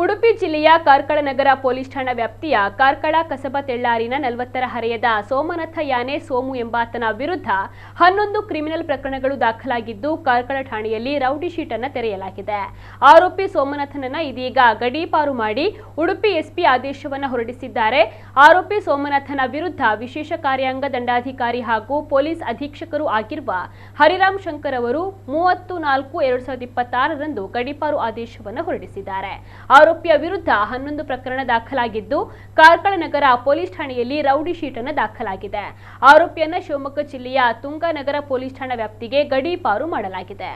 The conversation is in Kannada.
ಉಡುಪಿ ಜಿಲ್ಲೆಯ ಕಾರ್ಕಳ ನಗರ ಪೊಲೀಸ್ ಠಾಣಾ ವ್ಯಾಪ್ತಿಯ ಕಾರ್ಕಳ ಕಸಬಾ ತೆಳ್ಳಾರಿನ 40ರ ಹರೆಯದ ಸೋಮನಾಥ ಯಾನೆ ಸೋಮು ಎಂಬಾತನ ವಿರುದ್ಧ 11 ಕ್ರಿಮಿನಲ್ ಪ್ರಕರಣಗಳು ದಾಖಲಾಗಿದ್ದು ಕಾರ್ಕಳ ಠಾಣೆಯಲ್ಲಿ ರೌಡಿ ಶೀಟ್ ಅನ್ನು ತೆರೆಯಲಾಗಿದೆ. ಆರೋಪಿ ಸೋಮನಾಥನನ್ನ ಇದೀಗ ಗಡೀಪಾರು ಮಾಡಿ ಉಡುಪಿ ಎಸ್ಪಿ ಆದೇಶವನ್ನು ಹೊರಡಿಸಿದ್ದಾರೆ. ಆರೋಪಿ ಸೋಮನಾಥನ ವಿರುದ್ಧ ವಿಶೇಷ ಕಾರ್ಯಾಂಗ ದಂಡಾಧಿಕಾರಿ ಹಾಗೂ ಪೊಲೀಸ್ ಅಧೀಕ್ಷಕರು ಆಗಿರುವ ಹರಿರಾಮ್ ಶಂಕರ್ ಅವರು 30/4/2026 ರಂದು ಗಡೀಪಾರು ಆದೇಶವನ್ನು ಹೊರಡಿಸಿದ್ದಾರೆ. ಆರೋಪಿಯ ವಿರುದ್ಧ 11 ಪ್ರಕರಣ ದಾಖಲಾಗಿದ್ದು ಕಾರ್ಕಳ ನಗರ ಪೊಲೀಸ್ ಠಾಣೆಯಲ್ಲಿ ರೌಡಿ ಶೀಟ್ ಅನ್ನು ದಾಖಲಾಗಿದೆ. ಆರೋಪಿಯನ್ನ ಶಿವಮೊಗ್ಗ ಜಿಲ್ಲೆಯ ತುಂಗಾ ನಗರ ಪೊಲೀಸ್ ಠಾಣಾ ವ್ಯಾಪ್ತಿಗೆ ಗಡೀಪಾರು ಮಾಡಲಾಗಿದೆ.